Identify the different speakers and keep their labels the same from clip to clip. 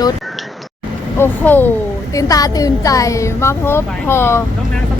Speaker 1: รถ โอ้โห ตื่นตาตื่นใจมาพบพอ
Speaker 2: ต้องนะต้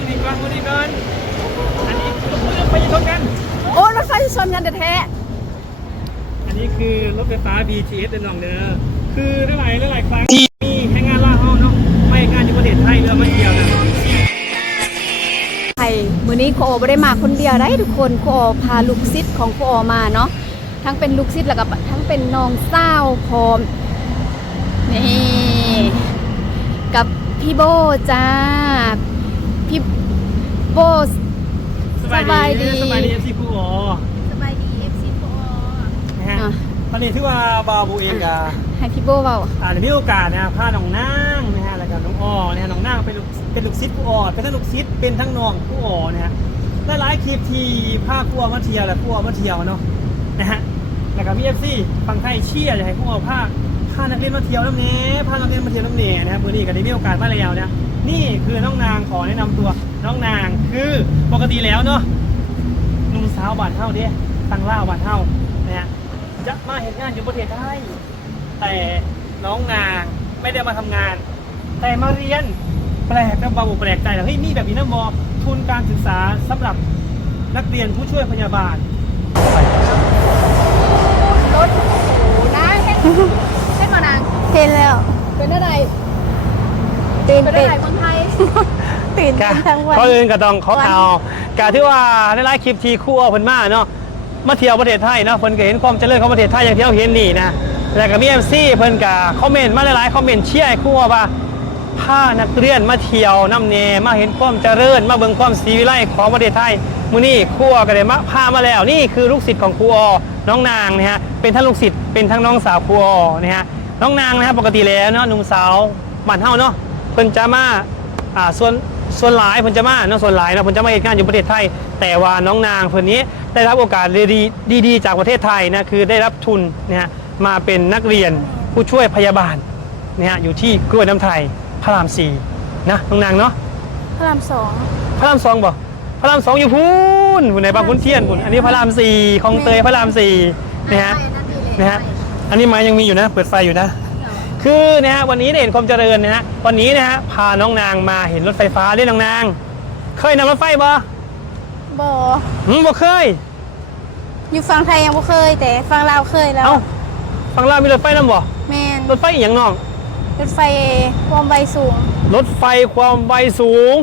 Speaker 2: องดีก่อนต้องดีก่อนอันนี้ต้องไปชนกัน
Speaker 1: โอ้รถไฟชนกันแท้
Speaker 2: อันนี้คือรถไฟฟ้า BTS เป็นหนองเนื้อคือหลายหลายๆครั้งที่มีแค่งานล่าห้องเนาะไม่งานที่ประเทศไทยเรือไม่เดียวนะ
Speaker 1: ๆไทยมือนี้โคโอไม่ได้มาคนเดียวได้ทุกคนโคโอพาลูกซิดของโคโอมาเนาะทั้งเป็นลูกซิดแล้วก็ทั้งเป็นน้องเศร้าวพร้อม นี่กับพี่โบจ้า พี่โบ
Speaker 2: สบาย
Speaker 1: สบายดี
Speaker 2: ดีสบายดีเอฟซีคูอ๋อ
Speaker 3: สบายดี FC โฟ
Speaker 2: นะฮะ
Speaker 1: อะ
Speaker 2: ตอนนี้ที่ว่าบาบูเองอะ
Speaker 1: ให้พี่โบเบา
Speaker 2: อ่ามีโอกาสนะพาน้องนางนะฮะแล้วก็น้องอ้อนะฮะน้องนางเป็นลูกเป็นลูกซิดผู้อ่อเป็นทั้งลูกซิดเป็นทั้งน้องผู้อ่อนะฮะหลายๆคลิปที่พาผู้อ่อมาเที่ยวและผู้อ่อมาเที่ยวเนาะนะฮะแล้วก็มีเอฟซีฟังไทยเชียร์อยากให้ผู้อ่อพา พานักเรียนมาเที่ยวน้ำเน่พานักเรียนมาเที่ยวน้ำเน่นะครับมือนี้ก็ได้มีโอกาสมาแล้วนะนี่คือน้องนางขอแนะนำตัวน้องนางคือปกติแล้วเนาะหนุ่มสาวบานเท่าเด้ตั้งล่าบานเท่านะฮะจะมาเห็นงานอยู่ประเทศไทยแต่น้องนางไม่ได้มาทำงาน แต่มาเรียนแปลกนะบาบูแปลกใจแล้วเฮ้ยมีแบบนี้นะมอทุนการศึกษาสำหรับนักเรียนผู้ช่วยพยาบาล
Speaker 1: รถโอ้โหนะเห็ นเห็นมานาง
Speaker 3: เห็นแล้ว
Speaker 1: เป็นอะไร
Speaker 3: ตื่น
Speaker 1: เป็น
Speaker 3: เต้
Speaker 1: อะไร
Speaker 3: น
Speaker 1: เมืองไทย
Speaker 3: ตื่นเต้นทั้งวัน
Speaker 2: เขาอื่นก็ต้องเขาเอากาที่ว่าในไลฟ์คลิปทีคู่เอาเพิ่นมาเนาะมาเที่ยวประเทศไทยเนาะเพิ่นก็เห็นความเจริญของประเทศไทยอย่างที่เราเห็นนี่นะแล้วก็มีเอ็มซีเพิ่นก็คอมเมนต์มาหลายๆคอมเมนต์เชียร์ให้คู่ว่าพานักเรียนมาเที่ยวน้ำเนมาเห็นความเจริญมาเบิ่งความศรีวิไลของประเทศไทยมื้อนี้ครูก็ได้มาพามาแล้วนี่คือลูกศิษย์ของครูอน้องนางนะฮะเป็นทั้งลูกศิษย์เป็นทั้งน้องสาวครูอนะฮะ น้องนางนะฮะปกติแล้วเนาะหนุ่มสาวบ้านเฮาเนาะเพิ่นจะมาอ่าส่วนส่วนหลายเพิ่นจะมาเนาะส่วนหลายเนาะเพิ่นจะมาเหตุงานอยู่ประเทศไทย แต่ว่าน้องนางเพิ่นนี้ได้รับโอกาสดีๆดีๆจากประเทศไทยนะคือได้รับทุนนะฮะมาเป็นนักเรียนผู้ช่วยพยาบาลนะฮะอยู่ที่กล้วยน้ำไทยพระรามสี่นะน้องนางเนาะ
Speaker 3: พระรามสอง
Speaker 2: พระรามสองบ่พระรามสองอยู่พูนอยู่ในบางขุนเทียนพุ่นอันนี้พระรามสี่คลองเตยพระรามสี่นะฮะนะฮะ อันนี้ไม้ยังมีอยู่นะ เปิดไฟอยู่นะ คือนะฮะวันนี้ได้เห็นความเจริญนะฮะวันนี้นะฮะพาน้องนางมาเห็นรถไฟฟ้าเล่นน้องนาง เคยนำรถไฟบ่
Speaker 3: บอ
Speaker 2: หืมบ่เคย
Speaker 3: อยู่ฝั่งไทยยังบ่เคย แต่ฝั่งลาวเคยแล้ว
Speaker 2: เอ้าฝั่งลาวมีรถไฟนำบ่
Speaker 3: แมน
Speaker 2: รถไฟอหย่างน้อง
Speaker 3: รถไฟความไวสูง
Speaker 2: รถไฟความไวสูง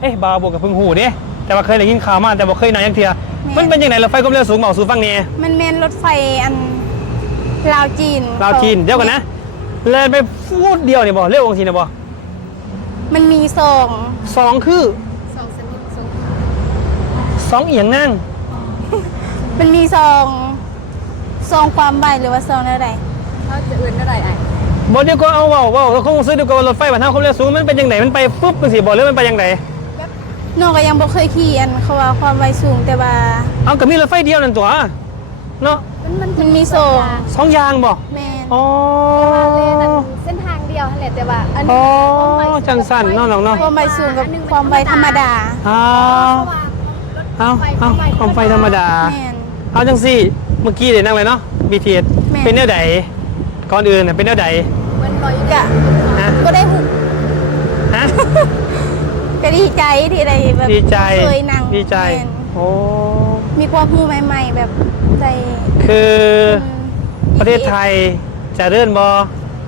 Speaker 2: เอ๊ะบาวบวกกับพึ่งหูเด้แต่ว่าเคยได้ยินข่าวมาแต่บ่เคยนั่งจักเทียมันเป็นยังไงรถไฟความเร็วสูงบอกสู่ฟังแหน่
Speaker 3: มันแมนรถไฟอัน ลาวจีน
Speaker 2: ลาวจีนเดี๋ยวก่อนนะแล่นไปฟูดเดียวนี่บ่เร็วจังซี่นะบ่
Speaker 3: มันมีสอง
Speaker 2: สองคือ
Speaker 1: สองสนิทสอง
Speaker 2: สองเอียงนั่ง
Speaker 3: มันมีสองสองความไวหรือว่าสองอะไร
Speaker 1: ถ้าจะอื่นอะไรไอ้
Speaker 2: บ่เดี๋ยวก็เอาเว้าเว้าเขาคงซื้อเดี๋ยวก็ว่ารถไฟบ้านเฮาความเร็วสูงมันเป็นจังไดมันไปปุ๊บจังซี่บ่หรือมันไปจังได
Speaker 3: น้องก็ยังบ่เคยขี่อันเขาว่าความไวสูงแต่ว่า
Speaker 2: เอาก็มีรถไฟเดียวนั่นตัวเนาะ
Speaker 1: มันมัน
Speaker 3: มันมีสอง
Speaker 2: สองอย่างบ่
Speaker 3: แมน
Speaker 2: อ๋อ
Speaker 1: แต่ว่าเลนนั้นเส้นทางเดียวนั่นแหละแต่ว่าอัน
Speaker 2: อ๋
Speaker 1: นี้
Speaker 2: อ
Speaker 1: ความไว
Speaker 2: จังสั่นเนาะน้องเนาะ
Speaker 3: ความไวสูงกับความไวธรรมดา
Speaker 2: อ้า
Speaker 1: เพราะ
Speaker 2: ว
Speaker 1: ว่ารถ
Speaker 2: เอาเอาความไฟธรรมดา
Speaker 3: แมน
Speaker 2: เอาจังซี่เมื่อกี้เดี๋ยวนั่งเลยเนาะ BTS
Speaker 3: แม่
Speaker 2: เป็นแนวใดก่อนอื่นน่ะเป็นแนวใด
Speaker 1: เหมือนลอยอยู่
Speaker 3: กะ
Speaker 2: ฮะ
Speaker 3: ก็ได้หุบ
Speaker 2: ฮะ
Speaker 3: ก็ดีใจที่ได้แบบ
Speaker 2: ดีใจ
Speaker 3: เคยนั่ง
Speaker 2: ดีใจ
Speaker 3: แม่น
Speaker 2: โอ้
Speaker 3: มีความรู้ใหม่ๆ แบบใจ
Speaker 2: คือ
Speaker 3: ม
Speaker 2: ประเทศไทยเจะเริ่นบ่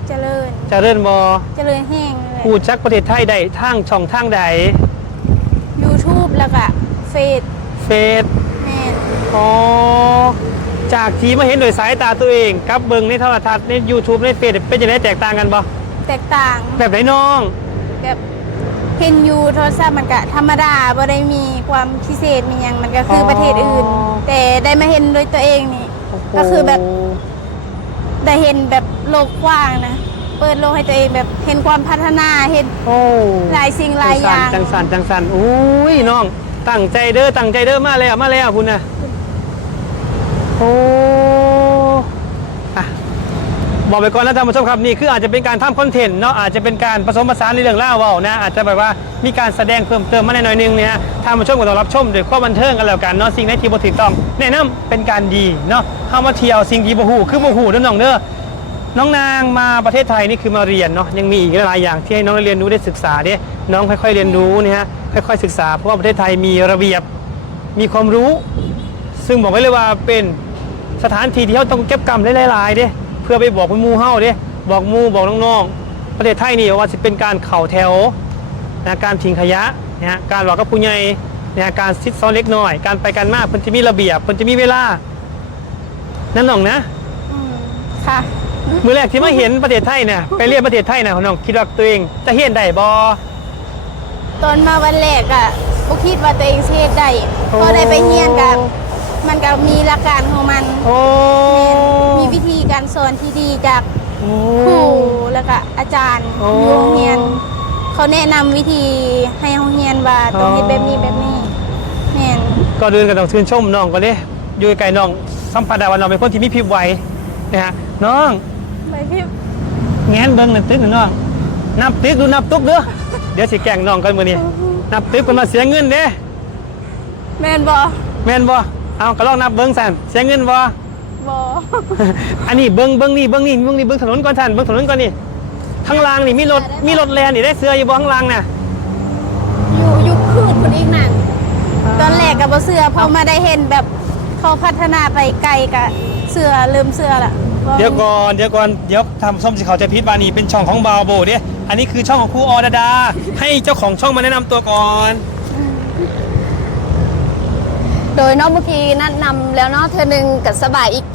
Speaker 3: เจริญ
Speaker 2: เจะเริ่นบ่
Speaker 3: เจริญแห้งเลย
Speaker 2: ผู้จักประเทศไทยได้ทางช่องทางใด
Speaker 3: YouTube แล้วก็เฟซ
Speaker 2: เฟซ
Speaker 3: แมน
Speaker 2: อ๋อจากที่มาเห็นโดยสายตาตัวเองกับเบิ่งในโทรทัศน์ใน YouTube ในเฟซเป็นจังไดแตกต่างกันบ่
Speaker 3: แตกต่าง
Speaker 2: แบบไหนน้อง
Speaker 3: แบบเห็นอยูโทรศัพท์มันก็ธรรมดาบ่ได้มีความพิเศษมีหยังมันก็คืออ
Speaker 2: อ
Speaker 3: ประเทศอื่น แต่ได้มาเห็นโดยตัวเองนี่ก็คือแบบ ได้เห็นแบบโลกกว้างนะ เปิดโลกให้ตัวเองแบบเห็นความพัฒนาเห็น
Speaker 2: โอ้
Speaker 3: หลายสิ่งหลายอย่าง
Speaker 2: จังสันจังสันอุ้ยน้องตั้งใจเด้อตั้งใจเด้อมาแล้วมาแล้วคุณนะโอ้อะ บอกไปก่อนนะท่านผู้ชมครับนี่คืออาจจะเป็นการทำคอนเทนต์เนาะอาจจะเป็นการผสมผสานในเรื่องเล่าเว้านะอาจจะแบบว่ามีการแสดงเพิ่มเติมมาในหน่อยนึงเนี่ยฮะท่านผู้ชมก็ต้องรับชมด้วยความบันเทิงกันแล้วกันเนาะสิ่งไหนที่บ่ถูกต้องแนะนำเป็นการดีเนาะเฮามาเที่ยวสิ่งที่บ่ฮู้คือบ่ฮู้เด้อน้องเด้อน้องนางมาประเทศไทยนี่คือมาเรียนเนาะยังมีอีกหลายอย่างที่ให้น้องได้เรียนรู้ได้ศึกษาเด้น้องค่อยๆเรียนรู้เนี่ยฮะค่อยๆศึกษาเพราะว่าประเทศไทยมีระเบียบมีความรู้ ซึ่งบอกไว้เลยว่าเป็นสถานที่ที่เขาต้องเก็บกรรมหลายๆเด้ เพื่อไปบอกหมู่เฮาเด้บอกหมู่บอกน้องๆประเทศไทยนี่ว่าจะเป็นการเข่าแถวนะการทิ้งขยะนะฮะการบอกกับผู้ใหญ่นะฮะการซิดซ้อนเล็กน้อย การไปกันมากมันจะมีระเบียบมันจะมีเวลา นั่นน้องนะ
Speaker 3: อืมค่ะ
Speaker 2: มือแรกที่มาเห็นประเทศไทยเนี่ยไปเรียนประเทศไทยนะน้องคิดว่าตัวเองจะเห็นได้บอ
Speaker 3: ตอนมาวันแรกอะบ่คิดว่าตัวเองสิเฮ็ดได้
Speaker 2: โอ้
Speaker 3: พอได้ไปเรียนกันมันก็มีหลักการของมัน
Speaker 2: โอ้
Speaker 3: แม่นมีวิธีการส อนที่ดีจาก
Speaker 2: โอ้
Speaker 3: ครูแล้วก็อาจารย์
Speaker 2: โอ้
Speaker 3: อยู่โรงเรียน เขาแนะนำวิธีให้โรงเรียนว่าต้องเฮ็ดแบบนี้แบบนี้แม่น
Speaker 2: ก็เดินกันต้องชื่นชมน้องก่อนเลยอยู่ไกลน้องสัมผัสได้ว่าน้องเป็นคนที่มีพริบไวนะฮะน้อง
Speaker 3: ไปพี่
Speaker 2: แงนเบิ้งหนึ่งตึกหนึ่งน้องนับตึกดูนับตุกเด้อเดี๋ยวสิแกล้งน้องกันมือนี้นับตึกคนมาเสียเงินเด้
Speaker 3: แม่นบ่
Speaker 2: แม่นบ่เอาก็ลองนับเบิ้งสันเสียเงินบ่
Speaker 3: บ่
Speaker 2: อันนี้เบิ้งเบิ้งนี่เบิ้งนี่เบิ้งนี่เบิ้งถนนก่อนท่านเบิ้งถนนก่อนนี่ข้างล่างนี่มีรถมีรถแลนนี่ได้เสืออยู่บ่ข้างล่างน่ะ
Speaker 3: อยู่อยู่คืนคนอีกนั่นตอนแรกก็บ่เชื่อพอมาได้เห็นแบบเขาพัฒนาไปไกลก็เชื่อเริ่มเชื่อละา
Speaker 2: เดี๋ยวก่อนเดี๋ยวก่อนเดี๋ยวทำส้มสิเขาใจะพิษบานีเป็นช่องของบาวโบเด้อันนี้คือช่องของครูออดาดา ให้เจ้าของช่องมาแนะนำตัวก่อน
Speaker 1: โดยเนาะเมื่อกี้นั่นนำแล้วเนาะเธอหนึ่งกับสบายอีก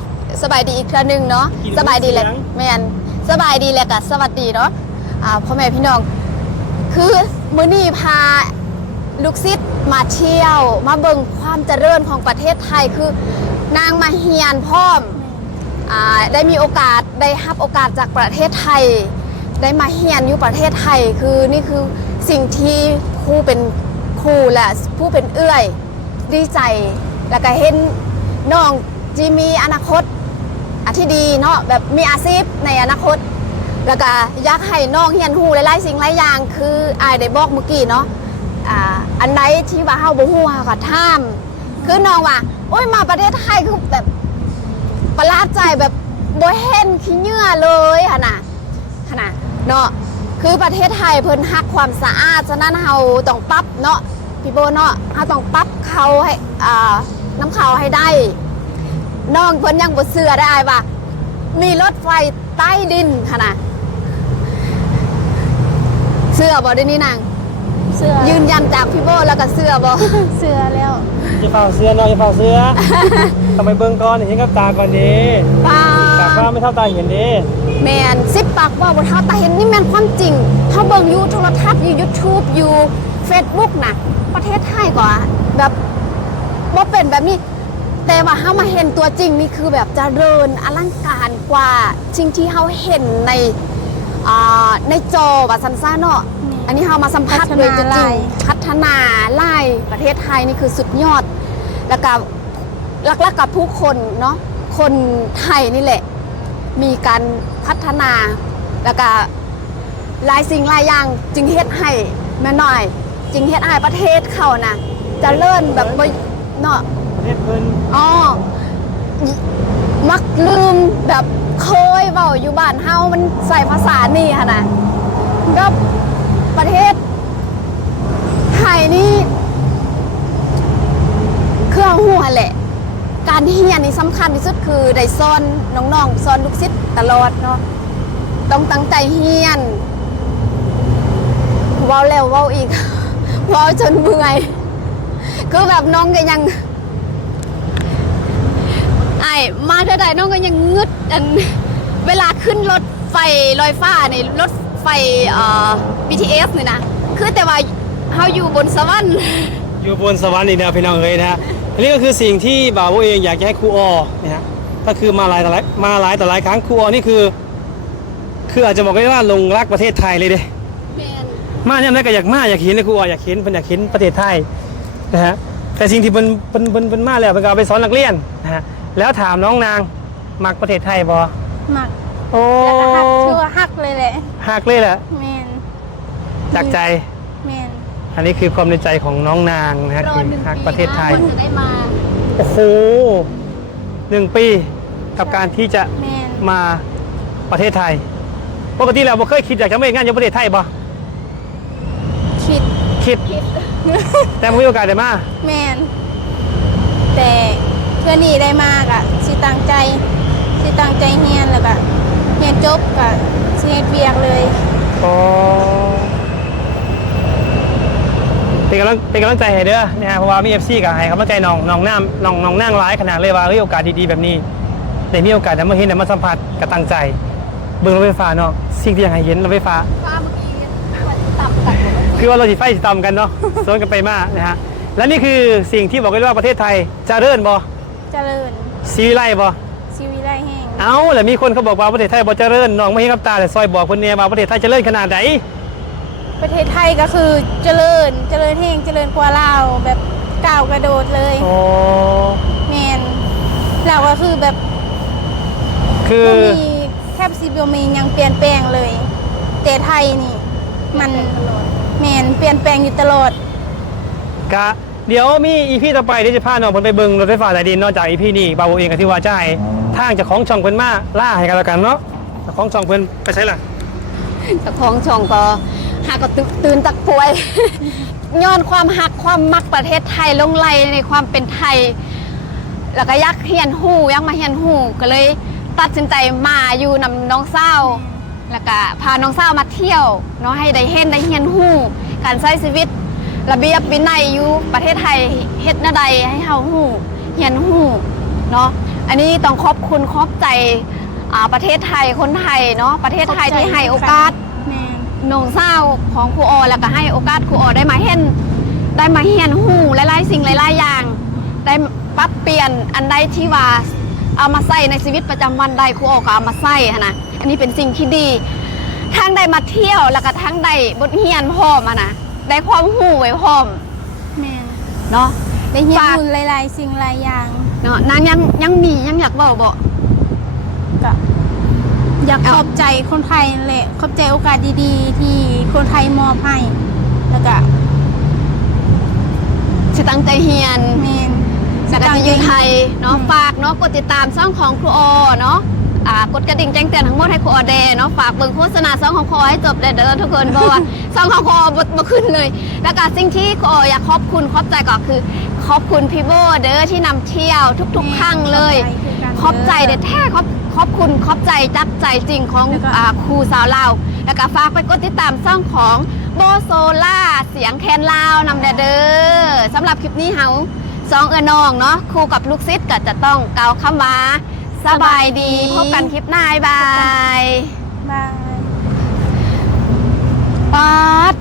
Speaker 1: สบายดีอีกเธอหนึ่งเนาะสบายดีแหละแมนสบายดีแหละกับสวัสดีเนาะอ่าพ่อแม่พี่น้อง คือมื้อนี้พาลูกศิษย์มาเที่ยว มาเบิ่งความเจริญของประเทศไทยคือนางมาเฮียนพร้อมอ่าได้มีโอกาสได้รับโอกาสจากประเทศไทย ได้มาเฮียนอยู่ประเทศไทย คือนี่คือสิ่งที่ผู้เป็นครูและผู้เป็นเอื้อยดีใจ แล้วก็เห็นน้องจีมีอนาคต อันที่ดีเนาะแบบมีอาชีพในอนาคต แล้วก็อยากให้น้องเฮียนฮู้หลายๆสิ่งหลายอย่าง คืออายได้บอกเมื่อกี้เนาะอ่าอันใดที่ว่าเฮาบ่ฮู้เฮาก็ถามคือน้องว่าโอ้ยมาประเทศไทยคือแบบประหลาดใจแบบบ่เห็นขี้เหงื่อเลยหั่นน่ะหั่นน่ะเนาะคือประเทศไทยเพิ่นฮักความสะอาดฉะนั้นเฮาต้องปรับเนาะพี่โบเนาะเฮาต้องปรับเขาให้อ่าน้ำเขาให้ได้ น้องเพิ่นยังบ่เชื่อได้อายว่า มีรถไฟใต้ดินค่ะนะเสื้อบ่ได้นี่นาง
Speaker 3: เชื่อ
Speaker 1: ยืนยันจากพี่โบแล้วก็เสื้อบ่
Speaker 3: เชื่อแล้ว
Speaker 2: อย่าเฝ้าเสื้อน้องอย่าเฝ้าเสื้อ ทำไมเบิ้งก่อนเห็นกับตาก่อนดี
Speaker 1: ป้า
Speaker 2: ตาฟ้าไม่เท่าตาเห็นดี
Speaker 1: แมนสิบปากว่าบ่เท่าตาเห็นนี่แมนความจริงเฮาเบิ่งอยู่โทรทัศน์อยู่ YouTube อยู่ Facebook น่ะประเทศไทยก็แบบบ่เป็นแบบนี้ แต่ว่าเฮามาเห็นตัวจริงนี่คือแบบเจริญอลังการกว่าสิ่งที่เฮาเห็นในอ่าในจอว่าซันซ่าเนาะอันนี้เฮามาสัมผัสโดยจริงๆพัฒนาไล่ประเทศไทยนี่คือสุดยอด แล้วก็หลักๆกับผู้คนเนาะคนไทยนี่แหละ มีการพัฒนาแล้วก็หลายสิ่งหลายอย่างจึงเฮ็ดให้แม่น้อย จึงเฮ็ดให้ประเทศเขานะเจะเลิ่นแบบบ่เนาะ
Speaker 2: เพิ่น
Speaker 1: อ๋อมักลืมแบบเคยเว้าอยู่บ้านเฮามันใส่ภาษานี่ค่ะนะก็ประเทศไทยนี่เครื่องหัวแหละ การเฮียนนี่สำคัญที่สุดคือได้สอนน้องๆสอนลูกศิษย์ตลอดเนาะต้องตั้งใจเฮียนว้าวแล้วว้าวอีกว้าวจนเมื่อย คือแบบน้องก็ยัง ไอ้มาเท่าใดน้องก็ยังงึดอันเวลาขึ้นรถไฟลอยฟ้าในรถไฟเอ่อ BTS นี่นะคือแต่ว่าเฮาอยู่บนสวรรค์
Speaker 2: อยู่บนสวรรค์อีกแล้วพี่น้องเอ้ยนะฮะอันนี้ก็คือสิ่งที่บ่าวโบเองอยากจะให้ครูออนะฮะก็คือมาหลายต่อหลายมาหลายต่อหลายครั้งครูออนี่คือ คืออาจจะบอกได้ว่าลงรักประเทศไทยเลยเด้มาเนี่ยนั่นก็อยากมาอยากเห็นนะครูอออยากเห็นเพิ่นอยากเห็นประเทศไทยนะฮะแต่สิ่งที่เพิ่นเพิ่นเพิ่นเพิ่นมาแล้วเพิ่นก็เอาไปสอนนักเรียนนะฮะ แล้วถามน้องนางมักประเทศไทยบ่
Speaker 3: มัก
Speaker 2: โอ้
Speaker 3: แล้วก็ฮักชื่อว่าฮักเลยแหละ
Speaker 2: หักเลยแหละ
Speaker 3: แมน
Speaker 2: จากใจ
Speaker 3: แมน
Speaker 2: อันนี้คือความในใจของน้องนางนะฮะ
Speaker 1: รอ
Speaker 2: คือ
Speaker 1: หนึ่ง
Speaker 2: หัก
Speaker 1: ปี
Speaker 2: ประเทศไทย
Speaker 1: นะคนจะได้มา
Speaker 2: โอ้โหหนึ่งปีกับการที่จะ
Speaker 3: แมน
Speaker 2: มาประเทศไทย ปกติแล้วบ่เคยคิดอยากจะมาเฮ็ดงานอยู่ประเทศไทยบ่
Speaker 3: คิด
Speaker 2: คิด แต่บ่มีโอกาสได้มา
Speaker 3: แมนแต่เพื่อนี้ได้มากอะสิตั้งใจสิตั้งใจเฮียนแล้วก็เฮียนจบก็สิเฮ็ดเวียกเลย
Speaker 2: อ๋อเป็นกำลังเป็นกำลังใจให้เด้อนะฮะเพราะว่ามี FC กับให้กำลังใจน้องน้องน้ำน้องน้องนั่งร้ายขนาดเลยว่าเฮ้ยโอกาสดีๆแบบนี้ได้มีโอกาสได้มาเห็นได้มาสัมผัสก็ตั้งใจ เบิ่งรถไฟฟ้าเนาะสิ่งที่อยากให้เห็นรถไฟฟ้า
Speaker 1: ฟ้าเมื่อกี้ต่ำกัน
Speaker 2: คือว่าเราสิไฟสิต่ำกันเนาะ สวนกันไปมานะฮะ และนี่คือสิ่งที่บอกไว้ว่าประเทศไทยเจะเริ่นบ่
Speaker 3: เจริญ
Speaker 2: ซีวิไลบ่
Speaker 3: ชีวิตได้แห้ง
Speaker 2: เอ้าแล้วมีคนเขาบอกว่าประเทศไทยบ่เจริญน้องไม่เห็นกับตาแต่ซอยบอกเพิ่นเนี่ยว่าประเทศไทยเจริญขนาดไหน
Speaker 3: ประเทศไทยก็คือเจริญเจริญแห้งเจริญกว่าลาวแบบก้าวกระโดดเลย
Speaker 2: อ๋อ
Speaker 3: แมนเราวก็คือแบบ
Speaker 2: คือ
Speaker 3: บ่มีแทบสิบมีหยังเปลี่ยนแปลงเลย แต่ไทยนี่ มันแมนเปลี่ยนแปลงอยู่ตลอด
Speaker 2: กะ เดี๋ยวมีอีพีต่อไปที่จะพาน้องเพิ่นไปเบิงรถไฟฟ้าใต้ดินนอกจากอีพีนี้บาวโบเองก็ที่ว่าให้ทางเจ้าของช่องเพิ่นมาล่าให้กันแล้วกันเนาะเจ้าของช่องเพิ่นไปใช้ล่ะ
Speaker 1: เจ้าของช่องก็หาก็ตื่นตื่นจากป่วย ย้อนความหักความมักประเทศไทยลงไหลในความเป็นไทย แล้วก็ยักเฮียนหูยักมาเฮียนหูก็เลยตัดสินใจมาอยู่นำน้องเศร้าแล้วก็พาน้องเศร้ามาเที่ยวเนาะให้ได้เห็นได้เฮียนหูการใช้ชีวิต ระเบียบวินัยอยู่ประเทศไทยเฮ็ดหนาใดให้เฮาหูเฮียนหูเนาะอันนี้ต้องขอบคุณขอบใจอ่าประเทศไทยคนไทยเนาะประเทศไทยที่ให้โอกาส
Speaker 3: แมน
Speaker 1: น้องสาวของครูออแล้วก็ให้โอกาสครูออได้มาเห็นได้มาเห็นหูหลายๆสิ่งหลายๆอย่าง ได้ปรับเปลี่ยนอันใดที่ว่าเอามาใส่ในชีวิตประจำวันใดครูออก็เอามาใส่หั้นนะอันนี้เป็นสิ่งที่ดีทั้งได้มาเที่ยวแล้วก็ทั้งได้บทเรียนพร้อมอะนะ ได้ความหูไว้พร้อม
Speaker 3: แมน
Speaker 1: เนาะ
Speaker 3: ได้เฮียน
Speaker 1: ฝาก
Speaker 3: บุญหลายๆ สิ่งหลายอย่าง
Speaker 1: เนาะนางยังยังมียังอยากเว้าบ่
Speaker 3: ก็อยากขอบใจคนไทยนั่นแหละขอบใจโอกาสดีๆ ที่คนไทยมอบให้ แล้วก็
Speaker 1: สิตั้งใจเฮียน
Speaker 3: แมน
Speaker 1: จากการอยู่ไทยเนาะฝากเนาะกดติดตามช่องของครูออเนาะอ่า กดกระดิ่งแจ้งเตือนทั้งหมดให้ครูออแดเนาะฝากเบิ่งโฆษณาช่องของครูออให้จบเลยเด้อทุกคนเพราะว่าช่องของครูออบ่บ่ขึ้นเลย แล้วก็สิ่งที่ครูอออยากขอบคุณขอบใจก็คือ ขอบคุณพี่โบเด้อที่นำเที่ยวทุกๆครั้งเลย ขอบใจเด็ดแท้ขอบขอบคุณขอบใจจักใจจริงของ
Speaker 3: แล้วก็
Speaker 1: อ่าครูสาวลาวแล้วก็ฝากไปกดติดตามช่องของโบโซล่าเสียงแคนลาวนำแดเด้อสำหรับคลิปนี้เฮาสองเออนองเนาะครูกับลูกซิดก็จะต้องกล่าวคำว่า สบายดี พบกันคลิปหน้าบายบายป๊อด